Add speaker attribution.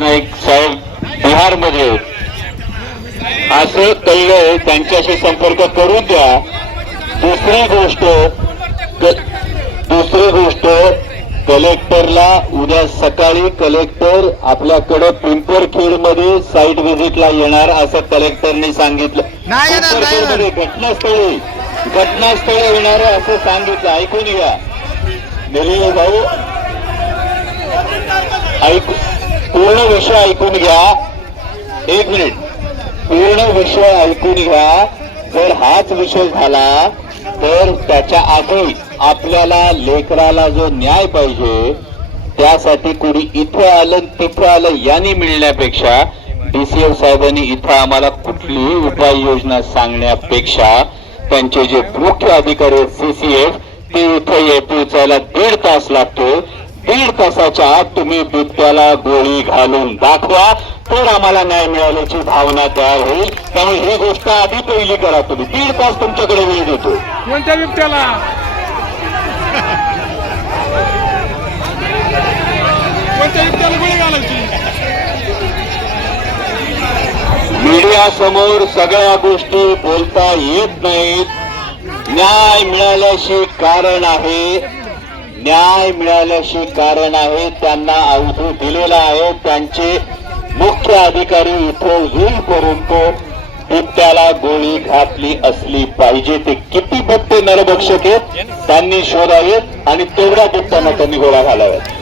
Speaker 1: नाईक साहेब बिहारमध्ये. असं कळलंय त्यांच्याशी संपर्क करून द्या दुसरी गोष्ट दुसरी गोष्ट कलेक्टरला उद्या सकाळी कलेक्टर आपल्याकडे पिंपरखेडमध्ये साईट व्हिजिटला येणार असं कलेक्टरने सांगितलं. पिंपरखेडमध्ये घटनास्थळी घटनास्थळी येणार आहे असं सांगितलं ऐकून घ्या भाऊ ऐक पूर्ण विषय ऐकून घ्या. एक मिनिट पूर्ण विषय ऐकून घ्या. जर हाच विषय झाला तर त्याच्या आधी आपल्याला लेकराला जो न्याय पाहिजे त्यासाठी कुणी इथं आलं तिथं आलं यांनी मिळण्यापेक्षा डीसीएफ साहेबांनी इथं आम्हाला कुठलीही उपाययोजना सांगण्यापेक्षा त्यांचे जे मुख्य अधिकारी आहेत सीसीएफ ते इथं ये पोचायला दीड तास लागतो. दीड तासाच्या आत तुम्ही बिबट्याला गोळी घालून दाखवा तर आम्हाला न्याय मिळाल्याची भावना तयार होईल. त्यामुळे ही गोष्ट आधी पहिली करा तुम्ही. दीड तास तुमच्याकडे वेळ देतो.
Speaker 2: कोणत्या बिबट्याला? कोणत्या बिबट्याला गोळी घालायची?
Speaker 1: मीडिया समोर सगळ्या गोष्टी बोलता येत नाहीत. न्याय मिळाल्याशी कारण आहे न्याय मिळाल्याशी कारण आहे त्यांना अवधू दिलेला आहे त्यांचे मुख्य अधिकारी इथं येईपर्यंत बिबट्याला गोळी घातली असली पाहिजे. ते किती बिबटे नरभक्षक आहेत त्यांनी शोधावेत आणि तेवढ्या बिबट्यांना त्यांनी गोळ्या घालाव्यात.